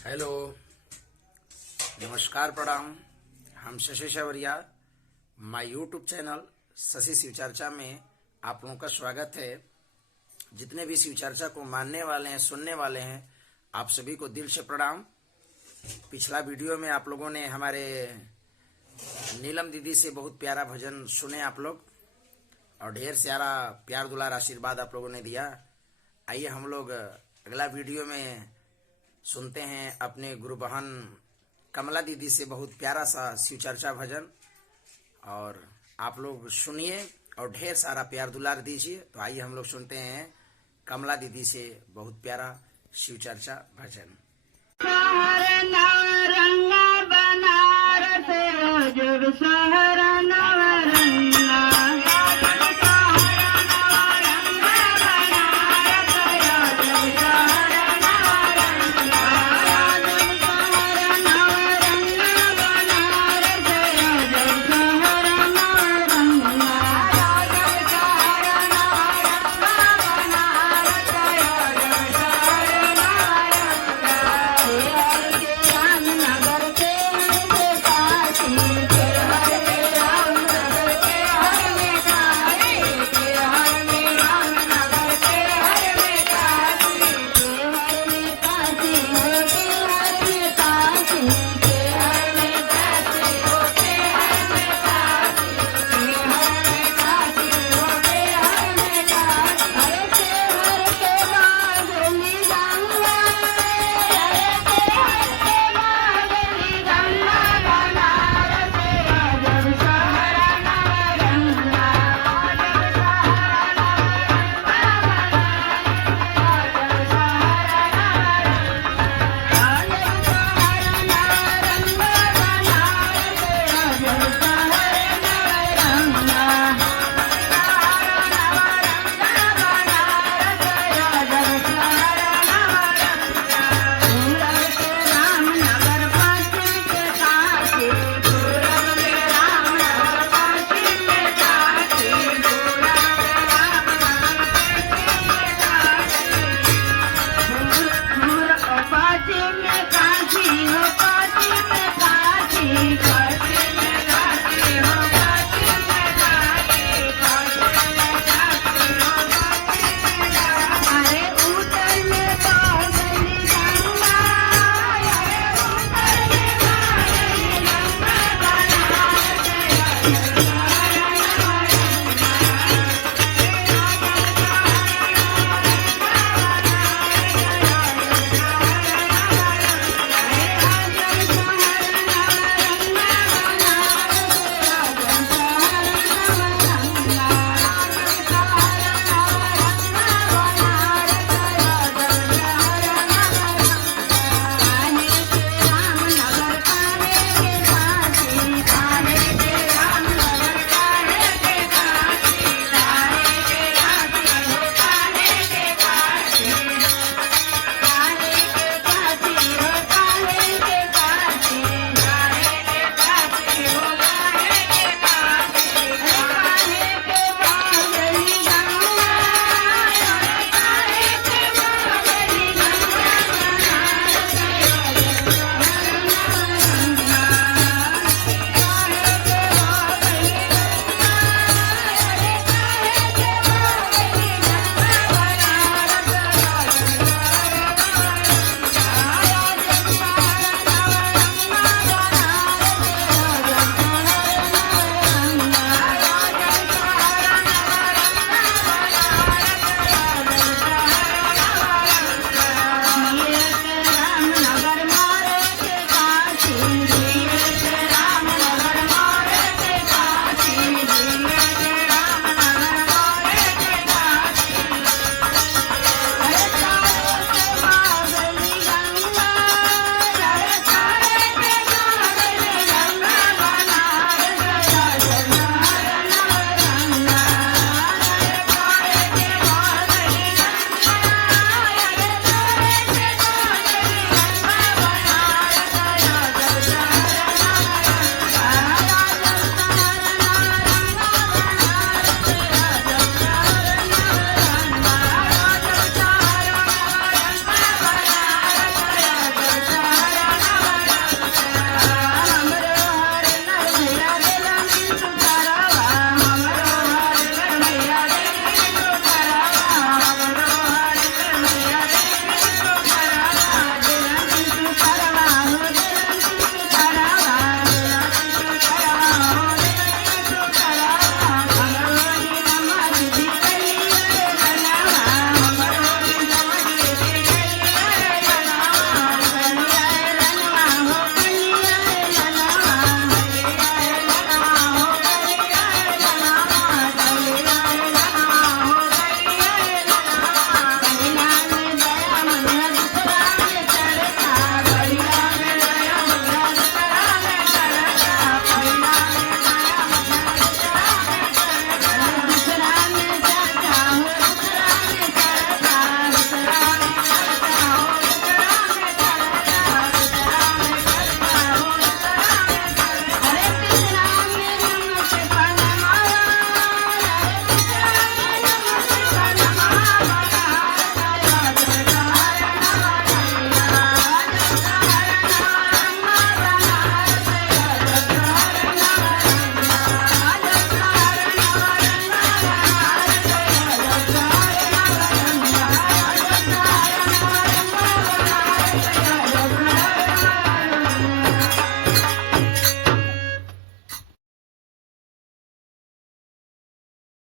Hello, नमस्कार, प्रणाम। हम शशि शवरिया, माय यूट्यूब चैनल शशि शिव चर्चा में आप लोगों का स्वागत है। जितने भी शिव चर्चा को मानने वाले हैं, सुनने वाले हैं, आप सभी को दिल से प्रणाम। पिछला वीडियो में आप लोगों ने हमारे नीलम दीदी से बहुत प्यारा भजन सुने आप लोग, और ढेर सारा प्यार दुलार आशीर्वाद आप लोगों ने दिया। आइए हम लोग अगला वीडियो में सुनते हैं अपने गुरु बहन कमला दीदी से बहुत प्यारा सा शिव चर्चा भजन, और आप लोग सुनिए और ढेर सारा प्यार दुलार दीजिए। तो आइए हम लोग सुनते हैं कमला दीदी से बहुत प्यारा शिव चर्चा भजन। नवरंगा बनारस जब सहर नवरंगा